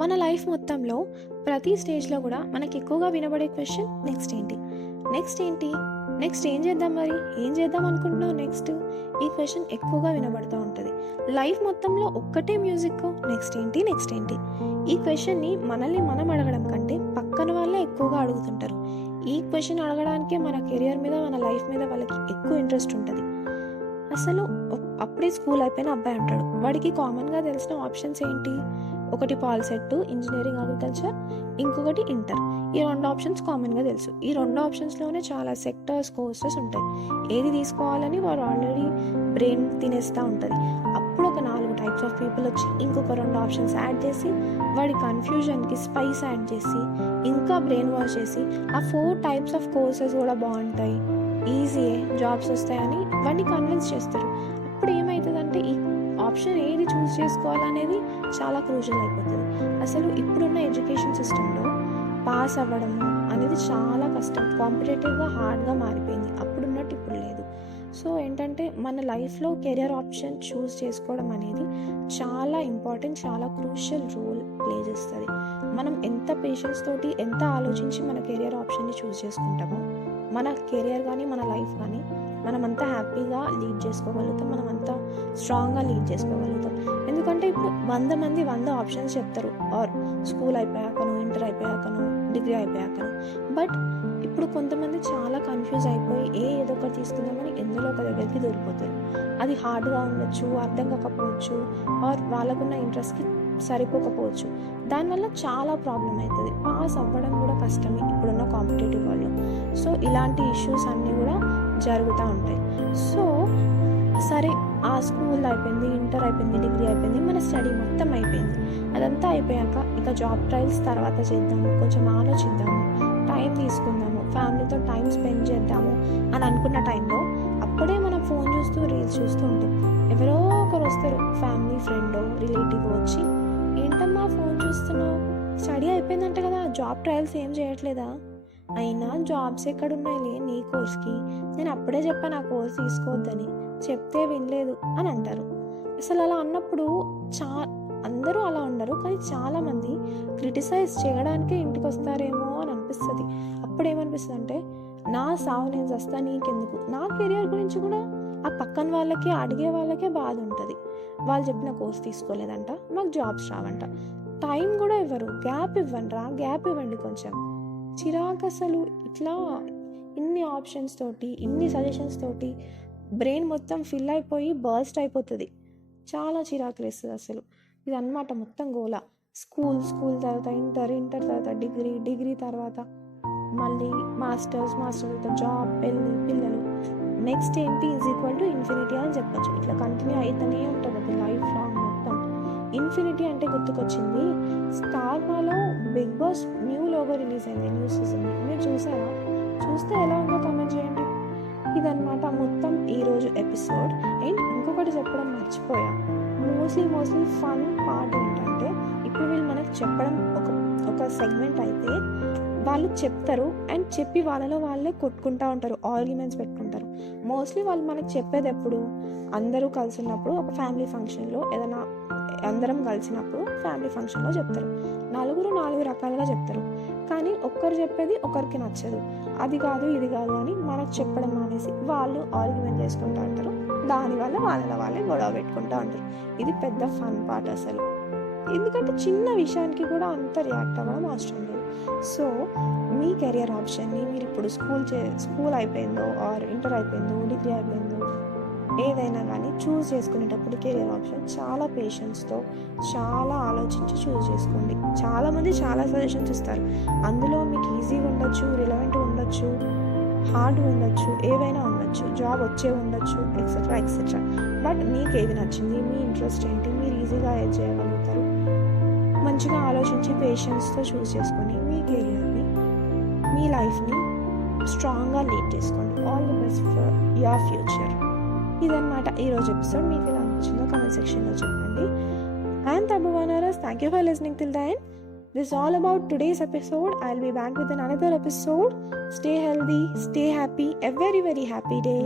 మన లైఫ్ మొత్తంలో ప్రతి స్టేజ్లో కూడా మనకి ఎక్కువగా వినబడే క్వశ్చన్ నెక్స్ట్ ఏంటి, నెక్స్ట్ ఏంటి, నెక్స్ట్ ఏం చేద్దాం, మరి ఏం చేద్దాం అనుకుంటున్నావు నెక్స్ట్, ఈ క్వశ్చన్ ఎక్కువగా వినబడుతూ ఉంటుంది. లైఫ్ మొత్తంలో ఒక్కటే మ్యూజిక్, నెక్స్ట్ ఏంటి, నెక్స్ట్ ఏంటి. ఈ క్వశ్చన్ని మనల్ని మనం అడగడం కంటే పక్కన వాళ్ళే ఎక్కువగా అడుగుతుంటారు. ఈ క్వశ్చన్ అడగడానికే మన కెరియర్ మీద, మన లైఫ్ మీద వాళ్ళకి ఎక్కువ ఇంట్రెస్ట్ ఉంటుంది. అసలు అప్పుడే స్కూల్ అయిపోయిన అబ్బాయి ఉంటాడు, వాడికి కామన్గా తెలిసిన ఆప్షన్స్ ఏంటి, ఒకటి పాలిసెట్, ఇంజనీరింగ్, అగ్రికల్చర్, ఇంకొకటి ఇంటర్. ఈ 2 ఆప్షన్స్ కామన్గా తెలుసు. ఈ 2 ఆప్షన్స్లోనే చాలా సెక్టర్స్, కోర్సెస్ ఉంటాయి. ఏది తీసుకోవాలని వాడు ఆల్రెడీ బ్రెయిన్ తినేస్తూ ఉంటుంది. అప్పుడు ఒక 4 టైప్స్ ఆఫ్ పీపుల్ వచ్చి ఇంకొక 2 ఆప్షన్స్ యాడ్ చేసి వాడి కన్ఫ్యూజన్కి స్పైస్ యాడ్ చేసి ఇంకా బ్రెయిన్ వాష్ చేసి ఆ 4 టైప్స్ ఆఫ్ కోర్సెస్ కూడా బాగుంటాయి, ఈజీయే, జాబ్స్ వస్తాయని వాడిని కన్విన్స్ చేస్తారు. అప్పుడు ఏమవుతుందంటే ఈ ఆప్షన్ ఏది చూస్ చేసుకోవాలనేది చాలా క్రూషియల్ అయిపోతుంది. అసలు ఇప్పుడున్న ఎడ్యుకేషన్ సిస్టంలో పాస్ అవ్వడము అనేది చాలా కష్టం, కాంపిటేటివ్గా హార్డ్గా మారిపోయింది. అప్పుడున్నట్టు ఇప్పుడు లేదు. సో ఏంటంటే మన లైఫ్లో కెరియర్ ఆప్షన్ చూస్ చేసుకోవడం అనేది చాలా ఇంపార్టెంట్, చాలా క్రూషియల్ రోల్ ప్లే చేస్తుంది. మనం ఎంత పేషెన్స్ తోటి, ఎంత ఆలోచించి మన కెరియర్ ఆప్షన్ని చూస్ చేసుకుంటామో మన కెరియర్ కానీ, మన లైఫ్ కానీ మనమంతా హ్యాపీగా లీడ్ చేసుకోగలుగుతాం, మనమంతా స్ట్రాంగ్గా లీడ్ చేసుకోగలుగుతాం. ఎందుకంటే ఇప్పుడు 100 మంది 100 ఆప్షన్స్ చెప్తారు, ఆర్ స్కూల్ అయిపోయాకను, ఇంటర్ అయిపోయాకను, డిగ్రీ అయిపోయాకను. బట్ ఇప్పుడు కొంతమంది చాలా కన్ఫ్యూజ్ అయిపోయి ఏదో ఒకటి తీసుకుందామని ఎందులో ఒక దగ్గరికి దూరిపోతారు. అది హార్డ్గా ఉండొచ్చు, అర్థం కాకపోవచ్చు, ఆర్ వాళ్ళకున్న ఇంట్రెస్ట్కి సరిపోకపోవచ్చు. దానివల్ల చాలా ప్రాబ్లం అవుతుంది. పాస్ అవ్వడం కూడా కష్టమే ఇప్పుడున్న కాంపిటేటివ్ వరల్డ్లో. సో ఇలాంటి ఇష్యూస్ అన్నీ కూడా జరుగుతూ ఉంటాయి. సో సరే, ఆ స్కూల్ అయిపోయింది, ఇంటర్ అయిపోయింది, డిగ్రీ అయిపోయింది, మన స్టడీ మొత్తం అయిపోయింది. అదంతా అయిపోయాక ఇక జాబ్ ట్రయల్స్ తర్వాత చేద్దాము, కొంచెం ఆలోచిద్దాము, టైం తీసుకుందాము, ఫ్యామిలీతో టైం స్పెండ్ చేద్దాము అని అనుకున్న టైంలో అప్పుడే మనం ఫోన్ చూస్తూ, రీల్స్ చూస్తూ ఉంటాం. ఎవరో ఒకరు వస్తారు, ఫ్యామిలీ ఫ్రెండో రిలేటివ్ వచ్చి, ఏంటమ్మా ఫోన్ చూస్తున్నావు, స్టడీ అయిపోయిందంట కదా, జాబ్ ట్రయల్స్ ఏం చేయట్లేదా, అయినా జాబ్స్ ఎక్కడున్నాయిలే నీ కోర్స్కి, నేను అప్పుడే చెప్పాను ఆ కోర్స్ తీసుకోవద్దని, చెప్తే వినలేదు అని అంటారు. అసలు అలా అన్నప్పుడు అందరూ అలా ఉండరు, కానీ చాలామంది క్రిటిసైజ్ చేయడానికే ఇంటికి వస్తారేమో అని అనిపిస్తుంది. అప్పుడు ఏమనిపిస్తుంది అంటే, నా సావు నేను వస్తా, నీకెందుకు, నా కెరియర్ గురించి కూడా ఆ పక్కన వాళ్ళకి, అడిగే వాళ్ళకే బాధ ఉంటుంది. వాళ్ళు చెప్పిన కోర్స్ తీసుకోలేదంట, మాకు జాబ్స్ రావంట, టైం కూడా ఇవ్వరు, గ్యాప్ ఇవ్వండి కొంచెం. చిరాకు అసలు. ఇట్లా ఇన్ని ఆప్షన్స్ తోటి, ఇన్ని సజెషన్స్ తోటి బ్రెయిన్ మొత్తం ఫిల్ అయిపోయి బర్స్ట్ అయిపోతుంది. చాలా చిరాకు వేస్తుంది అసలు. ఇది అన్నమాట మొత్తం గోల. స్కూల్ తర్వాత ఇంటర్ తర్వాత డిగ్రీ తర్వాత మళ్ళీ మాస్టర్స్ తర్వాత జాబ్, పిల్లలు, నెక్స్ట్ ఏంటి = ఇన్ఫినిటీ అని చెప్పచ్చు. ఇట్లా కంటిన్యూ అవుతూనే ఉంటుంది అది లైఫ్ లాంగ్ మొత్తం. ఇన్ఫినిటీ అంటే గుర్తుకొచ్చింది, స్టార్ మాలో Bigg Boss new logo release అయింది, న్యూ సీజన్. మీరు చూసారా? చూస్తే ఎలా ఉందో కామెంట్ చేయండి. ఇదన్నమాట మొత్తం ఈరోజు ఎపిసోడ్. అండ్ ఇంకొకటి చెప్పడం మర్చిపోయా, మోస్ట్లీ ఫన్ పార్ట్ ఏంటంటే, ఇప్పుడు వీళ్ళు మనకు చెప్పడం ఒక సెగ్మెంట్ అయితే వాళ్ళు చెప్తారు, అండ్ చెప్పి వాళ్ళలో వాళ్ళే కొట్టుకుంటూ ఉంటారు, ఆర్గ్యుమెంట్స్ పెట్టుకుంటారు. మోస్ట్లీ వాళ్ళు మనకు చెప్పేది ఎప్పుడు, అందరూ కలిసినప్పుడు, ఒక ఫ్యామిలీ ఫంక్షన్లో, ఏదైనా అందరం కలిసినప్పుడు ఫ్యామిలీ ఫంక్షన్లో చెప్తారు. 4 రకాలుగా చెప్తారు, కానీ ఒక్కరు చెప్పేది ఒకరికి నచ్చదు. అది కాదు ఇది కాదు అని మనకు చెప్పడం మానేసి వాళ్ళు ఆర్గ్యుమెంట్ చేసుకుంటూ ఉంటారు. దానివల్ల వాళ్ళ వాళ్ళే గొడవ పెట్టుకుంటూ ఉంటారు. ఇది పెద్ద ఫన్ పార్ట్ అసలు. ఎందుకంటే చిన్న విషయానికి కూడా అంత రియాక్ట్ అవ్వడం అవసరం లేదు. సో మీ కెరియర్ ఆప్షన్ని మీరు ఇప్పుడు స్కూల్ అయిపోయిందో, ఆర్ ఇంటర్ అయిపోయిందో, డిగ్రీ అయిపోయిందో, ఏదైనా కానీ చూస్ చేసుకునేటప్పుడు కెరియర్ ఆప్షన్ చాలా పేషెన్స్తో, చాలా ఆలోచించి చూస్ చేసుకోండి. చాలామంది చాలా సజెషన్స్ ఇస్తారు, అందులో మీకు ఈజీగా ఉండొచ్చు, రిలవెంట్గా ఉండొచ్చు, హార్డ్గా ఉండొచ్చు, ఏవైనా ఉండొచ్చు, జాబ్ వచ్చే ఉండొచ్చు, ఎక్సెట్రా. బట్ మీకు ఏది నచ్చింది, మీ ఇంట్రెస్ట్ ఏంటి, మీరు ఈజీగా ఏది చేయగలుగుతారు, మంచిగా ఆలోచించి పేషెన్స్తో చూస్ చేసుకొని మీ కెరియర్ని, మీ లైఫ్ని స్ట్రాంగ్గా లీడ్ చేసుకోండి. All the best for your future. ఇదన్నమాట ఈరోజు ఎపిసోడ్. మీకు ఎలా అనిపించిందో కామెంట్ సెక్షన్లో చెప్పండి. I'm Tabu Vanaras. Thank you for listening till the end. This is all about today's episode. I'll be back with another episode. Stay healthy, stay happy, a very, very happy day.